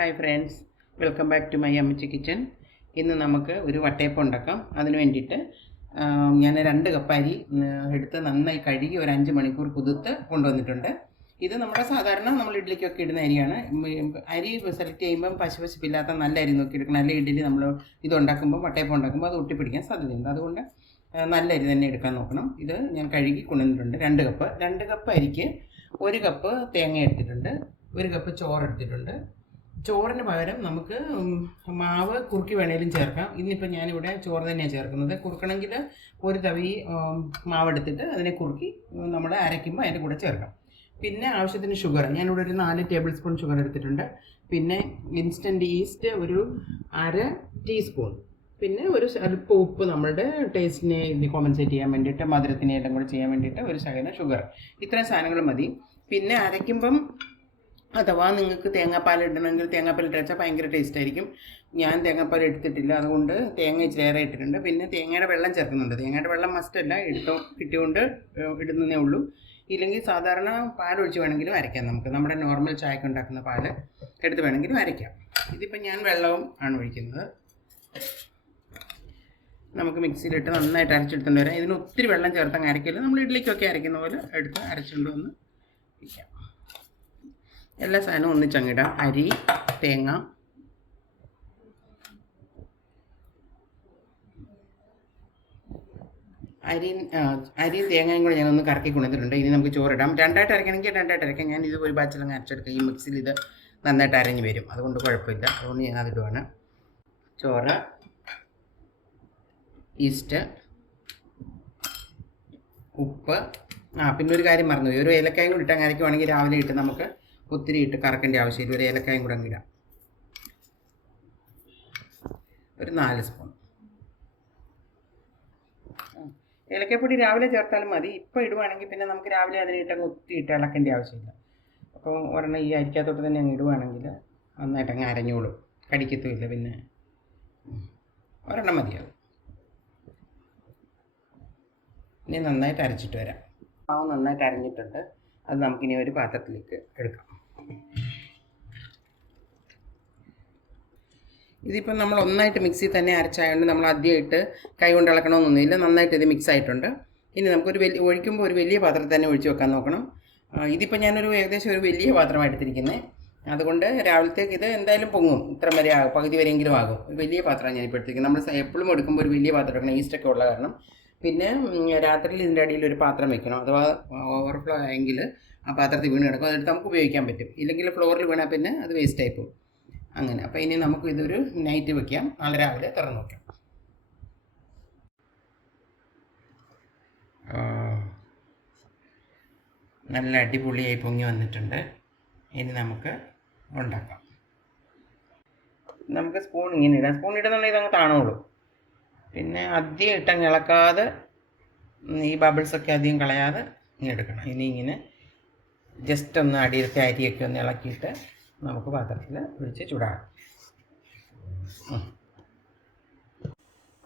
Hi friends, welcome back to my Ammachi kitchen. ഇന്ന് നമുക്ക് ഒരു വട്ടയപ്പം ഉണ്ടാക്കാം. അതിന് വേണ്ടിയിട്ട് ഞാൻ 2 കപ്പ് അരി എടുത്ത് നന്നായി കഴുകി ഒരു 5 മണിക്കൂർ കുതിർത്ത് കൊണ്ടുവന്നിട്ടുണ്ട്. ഇത് നമ്മുടെ സാധാരണ നമ്മൾ ഇഡ്ഡലിക്കൊക്കെ ഇടുന്ന അരിയാണ്. അരി സെലക്ട് ചെയ്യുമ്പം പശുപ്പില്ലാത്ത നല്ല അരി നോക്കി എടുക്കണം. നല്ല ഇഡ്ഡലി നമ്മൾ ഇതുണ്ടാക്കുമ്പോൾ വട്ടയപ്പം ഉണ്ടാക്കുമ്പോൾ അത് ഒട്ടിപ്പിടിക്കാൻ സാധ്യതയുണ്ട്. അതുകൊണ്ട് നല്ല അരി തന്നെ എടുക്കാൻ നോക്കണം. ഇത് ഞാൻ കഴുകി കൊണ്ടുവന്നിട്ടുണ്ട്. 2 കപ്പ് അരിക്ക് 1 കപ്പ് തേങ്ങ എടുത്തിട്ടുണ്ട്, 1 കപ്പ് ചോറ് എടുത്തിട്ടുണ്ട്. ചോറിന് പകരം നമുക്ക് മാവ് കുറുക്കി വേണേലും ചേർക്കാം. ഇന്നിപ്പോൾ ഞാനിവിടെ ചോറ് തന്നെയാണ് ചേർക്കുന്നത്. കുറുക്കണമെങ്കിൽ ഒരു തവി മാവെടുത്തിട്ട് അതിനെ കുറുക്കി നമ്മൾ അരയ്ക്കുമ്പോൾ അതിൻ്റെ കൂടെ ചേർക്കാം. പിന്നെ ആവശ്യത്തിന് ഷുഗർ, ഞാനിവിടെ ഒരു 4 ടേബിൾ സ്പൂൺ ഷുഗർ എടുത്തിട്ടുണ്ട്. പിന്നെ ഇൻസ്റ്റൻറ്റ് ഈസ്റ്റ് ഒരു 1/2 ടീസ്പൂൺ. പിന്നെ ഒരു അല്പം ഉപ്പ് നമ്മളുടെ ടേസ്റ്റിനെ കോമ്പൻസേറ്റ് ചെയ്യാൻ വേണ്ടിയിട്ട്, മധുരത്തിനെ എല്ലാം കൂടെ ചെയ്യാൻ വേണ്ടിയിട്ട് ഒരു ശകലം ഷുഗർ. ഇത്രയും സാധനങ്ങൾ മതി. പിന്നെ അരയ്ക്കുമ്പം അഥവാ നിങ്ങൾക്ക് തേങ്ങാപ്പാൽ ഇടണമെങ്കിൽ തേങ്ങാപ്പാൽ ഇട്ടാൽ ഭയങ്കര ടേസ്റ്റ് ആയിരിക്കും. ഞാൻ തേങ്ങാപ്പാൽ എടുത്തിട്ടില്ല, അതുകൊണ്ട് തേങ്ങ ഇച്ചിരി ഇട്ടിട്ടുണ്ട്. പിന്നെ തേങ്ങയുടെ വെള്ളം ചേർക്കുന്നുണ്ട്. തേങ്ങയുടെ വെള്ളം മസ്റ്റല്ല, കിട്ടിയോണ്ട് ഇടുന്നതേ ഉള്ളൂ. ഇല്ലെങ്കിൽ സാധാരണ പാലൊഴിച്ച് വേണമെങ്കിലും അരയ്ക്കാം. നമ്മുടെ നോർമൽ ചായക്ക് ഉണ്ടാക്കുന്ന പാൽ എടുത്ത് വേണമെങ്കിലും അരയ്ക്കാം. ഇതിപ്പോൾ ഞാൻ വെള്ളവും ആണ് ഒഴിക്കുന്നത്. നമുക്ക് മിക്സിയിലിട്ട് നന്നായിട്ട് അരച്ചെടുത്തുകൊണ്ട് വരാം. ഇതിന് ഒത്തിരി വെള്ളം ചേർത്തങ്ങ് അരക്കില്ല. നമ്മൾ ഇഡ്ഡലിക്കൊക്കെ അരയ്ക്കുന്ന പോലെ എടുത്ത് അരച്ചുകൊണ്ട് വന്ന് വയ്ക്കാം. എല്ലാ സാധനവും ഒന്നിച്ചങ്ങിടാം. അരി, തേങ്ങ, അരിയും തേങ്ങയും കൂടെ ഞാനൊന്ന് കറക്കി കൊണ്ടുവന്നിട്ടുണ്ട്. ഇനി നമുക്ക് ചോറിടാം. 2ആയിട്ട് അരയ്ക്കണമെങ്കിൽ 2ആയിട്ട് അരയ്ക്കാം. ഞാൻ ഇത് ഒരു ബാച്ചിലങ്ങ് അരച്ചെടുക്കാം. ഈ മിക്സിയിൽ ഇത് നന്നായിട്ട് അരഞ്ഞ് വരും, അതുകൊണ്ട് കുഴപ്പമില്ല. അതുകൊണ്ട് ഞാൻ അതിടുവാണ്. ചോറ്, ഈസ്റ്റ്, ഉപ്പ്, പിന്നെ ഒരു കാര്യം മറന്നു, ഒരു ഏലക്കായും കൂടി ഇട്ടാൽ അരയ്ക്കുവാണെങ്കിൽ രാവിലെ ഇട്ട് നമുക്ക് ഒത്തിരി ഇട്ട് കറക്കേണ്ട ആവശ്യമില്ല. ഒരു ഏലക്കായും കൂടെ അങ്ങിടാം. ഒരു 4 സ്പൂൺ ഏലക്കാപ്പൊടി രാവിലെ ചേർത്താലും മതി. ഇപ്പോൾ ഇടുവാണെങ്കിൽ പിന്നെ നമുക്ക് രാവിലെ അതിനിട്ടങ്ങ് ഒത്തിരി ഇട്ട് ഇളക്കേണ്ട ആവശ്യമില്ല. അപ്പോൾ ഒരെണ്ണം ഈ അരിക്കകത്തോട്ട് തന്നെ അങ്ങ് ഇടുവാണെങ്കിൽ നന്നായിട്ടങ്ങ് അരഞ്ഞോളും, കടിക്കത്തുമില്ല. പിന്നെ ഒരെണ്ണം മതിയാവും. ഇനി നന്നായിട്ട് അരച്ചിട്ട് വരാം. മാവ് നന്നായിട്ട് അരഞ്ഞിട്ടുണ്ട്. അത് നമുക്കിനി ഒരു പാത്രത്തിലേക്ക് എടുക്കാം. ഇതിപ്പോൾ നമ്മൾ ഒന്നായിട്ട് മിക്സിയിൽ തന്നെ അരച്ചായതുകൊണ്ട് നമ്മൾ ആദ്യമായിട്ട് കൈ കൊണ്ട് ഇളക്കണമെന്നൊന്നുമില്ല. നന്നായിട്ട് ഇത് മിക്സ് ആയിട്ടുണ്ട്. ഇനി നമുക്കൊരു ഒഴിക്കുമ്പോൾ ഒരു വലിയ പാത്രത്തിൽ തന്നെ ഒഴിച്ച് വെക്കാൻ നോക്കണം. ഇതിപ്പോൾ ഞാനൊരു ഏകദേശം ഒരു വലിയ പാത്രമാണ് എടുത്തിരിക്കുന്നത്. അതുകൊണ്ട് രാവിലത്തേക്ക് ഇത് എന്തായാലും പൊങ്ങും. ഇത്ര വരെ ആകും, പകുതി വരെയെങ്കിലും ആകും. ഒരു വലിയ പാത്രമാണ് ഞാനിപ്പോൾ എടുത്തിരിക്കുന്നത്. നമ്മൾ എപ്പോഴും എടുക്കുമ്പോൾ ഒരു വലിയ പാത്രം എടുക്കണം, ഈസ്റ്റൊക്കെ ഉള്ള കാരണം. പിന്നെ രാത്രിയിൽ ഇതിൻ്റെ അടിയിൽ ഒരു പാത്രം വെക്കണം. അഥവാ ഓവർഫ്ലോ ആയെങ്കിൽ ആ പാത്രത്തിൽ വീണ് കിടക്കും. അതെടുത്ത് നമുക്ക് ഉപയോഗിക്കാൻ പറ്റും. ഇല്ലെങ്കിൽ ഫ്ലോറിൽ വീണാൽ പിന്നെ അത് വേസ്റ്റായി പോകും. അങ്ങനെ. അപ്പോൾ ഇനി നമുക്ക് ഇതൊരു നൈറ്റ് വയ്ക്കാം, നാളെ രാവിലെ തുറന്ന് നോക്കാം. നല്ല അടിപൊളിയായി പൊങ്ങി വന്നിട്ടുണ്ട്. ഇനി നമുക്ക് ഉണ്ടാക്കാം. നമുക്ക് സ്പൂൺ ഇങ്ങനെ ഇടാം. സ്പൂൺ ഇടുന്നുണ്ടെങ്കിൽ ഇതങ്ങ് താണോളൂ. പിന്നെ അധികം ഇട്ടങ്ങ് ഇളക്കാതെ, ഈ ബബിൾസൊക്കെ അധികം കളയാതെ ഇങ്ങനെ എടുക്കണം. ഇനി ഇങ്ങനെ ജസ്റ്റ് ഒന്ന് അടിയിലത്തെ അരിയൊക്കെ ഒന്ന് ഇളക്കിയിട്ട് നമുക്ക് പാത്രത്തിൽ ഒഴിച്ച് ചൂടാക്കാം.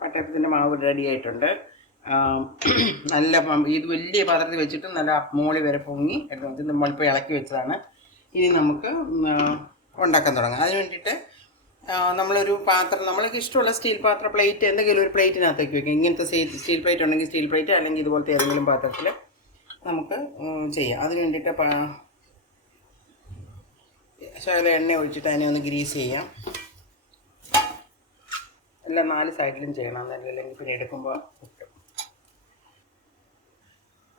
വട്ടയപ്പത്തിൻ്റെ മാവ് റെഡി ആയിട്ടുണ്ട്. നല്ല ഇത് വലിയ പാത്രത്തിൽ വെച്ചിട്ട് നല്ല മോളി വരെ പൊങ്ങി എടുത്ത് നമ്മളിപ്പോൾ ഇളക്കി വെച്ചതാണ്. ഇനി നമുക്ക് ഉണ്ടാക്കാൻ തുടങ്ങാം. അതിന് വേണ്ടിയിട്ട് നമ്മളൊരു പാത്രം, നമ്മൾക്ക് ഇഷ്ടമുള്ള സ്റ്റീൽ പാത്രം, പ്ലേറ്റ്, എന്തെങ്കിലും ഒരു പ്ലേറ്റിനകത്തേക്ക് വയ്ക്കാം. ഇങ്ങനത്തെ സ്റ്റീൽ പ്ലേറ്റ് ഉണ്ടെങ്കിൽ സ്റ്റീൽ പ്ലേറ്റ്, അല്ലെങ്കിൽ ഇതുപോലത്തെ ഏതെങ്കിലും പാത്രത്തിൽ നമുക്ക് ചെയ്യാം. അതിന് വേണ്ടിയിട്ട് ശകലം എണ്ണ ഒഴിച്ചിട്ട് അതിനെ ഒന്ന് ഗ്രീസ് ചെയ്യാം. എല്ലാം 4 സൈഡിലും ചെയ്യണം, അല്ലെങ്കിൽ പിന്നെ എടുക്കുമ്പോൾ കിട്ടും.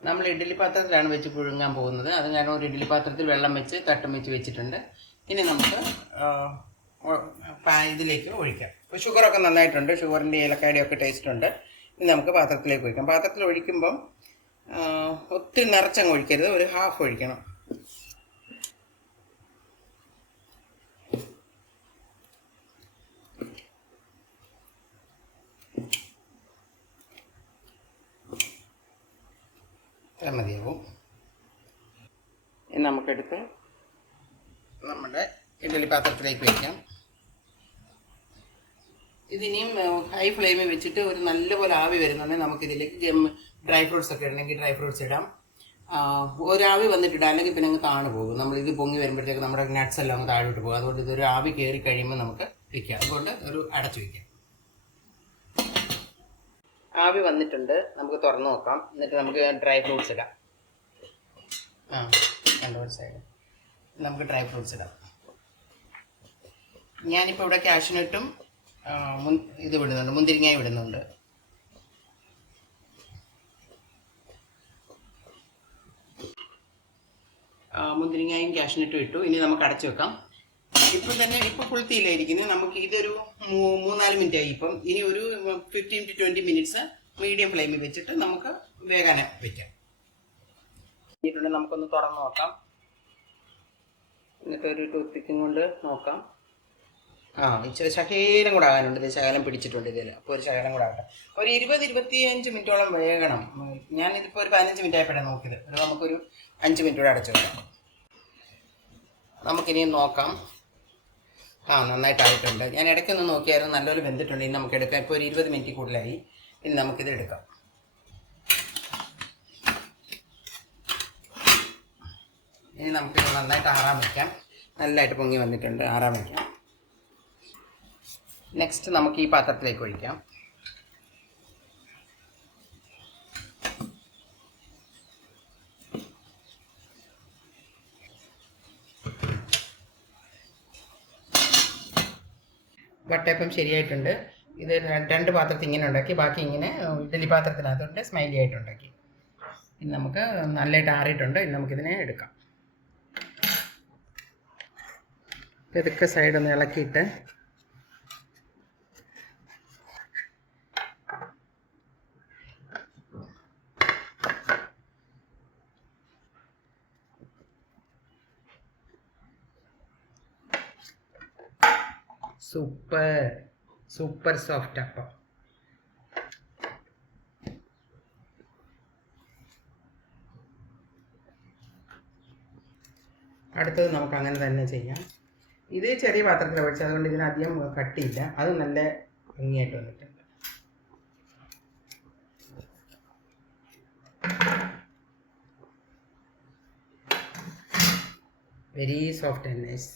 നമ്മൾ ഇഡ്ഡലി പാത്രത്തിലാണ് വെച്ച് പുഴുങ്ങാൻ പോകുന്നത്. അത് കാരണം ഒരു ഇഡ്ഡലി പാത്രത്തിൽ വെള്ളം വെച്ച് തട്ടും വെച്ചിട്ടുണ്ട്. ഇനി നമുക്ക് ഇതിലേക്ക് ഒഴിക്കാം. ഇപ്പോൾ ഷുഗറൊക്കെ നന്നായിട്ടുണ്ട്, ഷുഗറിൻ്റെ ഏലക്കായുടെ ഒക്കെ ടേസ്റ്റ് ഉണ്ട്. ഇനി നമുക്ക് പാത്രത്തിലേക്ക് ഒഴിക്കാം. പാത്രത്തിൽ ഒഴിക്കുമ്പം ഒത്തിരി നിറച്ചങ്ങ് ഒഴിക്കരുത്, ഒരു ഹാഫ് ഒഴിക്കണം. മതിയാവും. ഇനി നമുക്കെടുത്ത് നമ്മുടെ ഇഡ്ഡലി പാത്രത്തിലേക്ക് വയ്ക്കാം. ഇതിനെയും ഹൈ ഫ്ലെയിമിൽ വെച്ചിട്ട് ഒരു നല്ലപോലെ ആവി വരുന്നുണ്ടെങ്കിൽ നമുക്കിതിലേക്ക് ഡ്രൈ ഫ്രൂട്ട്സ് ഒക്കെ ഇടണമെങ്കിൽ ഡ്രൈ ഫ്രൂട്ട്സ് ഇടാം. ഒരാവി വന്നിട്ടില്ല, അല്ലെങ്കിൽ പിന്നെ അങ്ങ് താണു പോകും. നമ്മളിത് പൊങ്ങി വരുമ്പോഴത്തേക്ക് നമ്മുടെ നട്ട്സ് എല്ലാം അങ്ങ് താഴോട്ട് പോകും. അതുകൊണ്ട് ഇതൊരു ആവി കയറി കഴിയുമ്പോൾ നമുക്ക് വയ്ക്കാം. അതുകൊണ്ട് ഒരു അടച്ചു വയ്ക്കാം. ആവി വന്നിട്ടുണ്ട്, നമുക്ക് തുറന്ന് നോക്കാം. എന്നിട്ട് നമുക്ക് ഡ്രൈ ഫ്രൂട്ട്സ് ഇടാം. സൈഡ് നമുക്ക് ഡ്രൈ ഫ്രൂട്ട്സ് ഇടാം. ഞാനിപ്പോൾ ഇവിടെ കാഷ്യൂനട്ടും ഇത് വിടുന്നുണ്ട്, മുന്തിരിങ്ങയും വിടുന്നുണ്ട്. മുന്തിരിങ്ങയും കാഷ്യൂനട്ടും ഇട്ടു. ഇനി നമുക്ക് അടച്ചു വെക്കാം. ഇപ്പോൾ ഫുൾ തീയിലായിരിക്കുന്നത്. നമുക്ക് ഇതൊരു 3-4 മിനിറ്റ് ആയി. ഇപ്പം ഇനി ഒരു 15 to 20 മിനിറ്റ്സ് മീഡിയം ഫ്ലെയിമിൽ വെച്ചിട്ട് നമുക്ക് വേഗം വെക്കാം. നമുക്കൊന്ന് തുറന്ന് നോക്കാം. എന്നിട്ട് ഒരു ടൂത്ത് പിക്കും കൊണ്ട് നോക്കാം. ഇച്ചിരി ശകലം കൂടെ ആകാനുണ്ട്. ഇത് ശകലം പിടിച്ചിട്ടുണ്ട് ഇതിൽ. അപ്പോൾ ഒരു ശകലം കൂടെ ആകട്ടെ. ഒരു 20-25 മിനിറ്റോളം വേകണം. ഞാനിതിപ്പോൾ ഒരു 15 മിനിറ്റ് ആയപ്പോഴാണ് നോക്കിയത്. നമുക്കൊരു 5 മിനിറ്റ് കൂടെ അടച്ചു വെക്കാം. നമുക്കിനി നോക്കാം. നന്നായിട്ടായിട്ടുണ്ട്. ഞാൻ ഇടയ്ക്കൊന്ന് നോക്കിയായിരുന്നു, നല്ലൊരു വെന്തിട്ടുണ്ട്. ഇനി നമുക്ക് എടുക്കാം. ഇപ്പോൾ ഒരു 20 മിനിറ്റ് കൂടുതലായി. ഇനി നമുക്കിത് എടുക്കാം. ഇനി നമുക്കിത് നന്നായിട്ട് ആറാൻ വയ്ക്കാം. നല്ലതായിട്ട് പൊങ്ങി വന്നിട്ടുണ്ട്. ആറാൻ വയ്ക്കാം. നെക്സ്റ്റ് നമുക്ക് ഈ പാത്രത്തിലേക്ക് ഒഴിക്കാം. വട്ടയപ്പം ശരിയായിട്ടുണ്ട്. ഇത് 2 പാത്രത്തിൽ ഇങ്ങനെ ഉണ്ടാക്കി, ബാക്കി ഇങ്ങനെ ഇഡ്ഡലി പാത്രത്തിനകത്തോട്ട് സ്മൈലി ആയിട്ട് ഉണ്ടാക്കി. ഇനി നമുക്ക് നല്ലതായിട്ട് ആറിയിട്ടുണ്ട്. ഇനി നമുക്കിതിനെ എടുക്കാം. ഇതൊക്കെ സൈഡൊന്ന് ഇളക്കിയിട്ട് സൂപ്പർ സോഫ്റ്റ് അപ്പം. അടുത്തത് നമുക്ക് അങ്ങനെ തന്നെ ചെയ്യാം. ഇത് ചെറിയ പാത്രത്തിൽ ഒഴിച്ചത്, അതുകൊണ്ട് ഇതിനധികം കട്ടിയില്ല. അത് നല്ല ഭംഗിയായിട്ട് വന്നിട്ടുണ്ട്. Very soft and nice.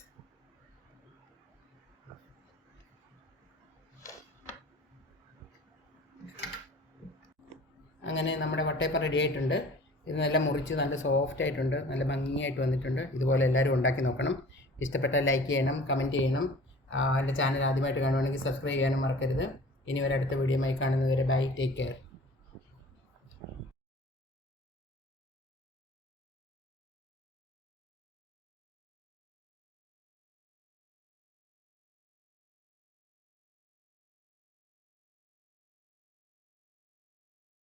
അങ്ങനെ നമ്മുടെ വട്ടയപ്പം റെഡി ആയിട്ടുണ്ട്. ഇത് നല്ല മുറിച്ച് നല്ല സോഫ്റ്റ് ആയിട്ടുണ്ട്, നല്ല ഭംഗിയായിട്ട് വന്നിട്ടുണ്ട്. ഇതുപോലെ എല്ലാവരും ഉണ്ടാക്കി നോക്കണം. ഇഷ്ടപ്പെട്ടാൽ ലൈക്ക് ചെയ്യണം, കമൻറ്റ് ചെയ്യണം. എൻ്റെ ചാനൽ ആദ്യമായിട്ട് കാണുവാണെങ്കിൽ സബ്സ്ക്രൈബ് ചെയ്യാനും മറക്കരുത്. ഇനി ഒരടുത്ത വീഡിയോയുമായി കാണുന്നതുവരെ ബൈ, ടേക്ക് കെയർ.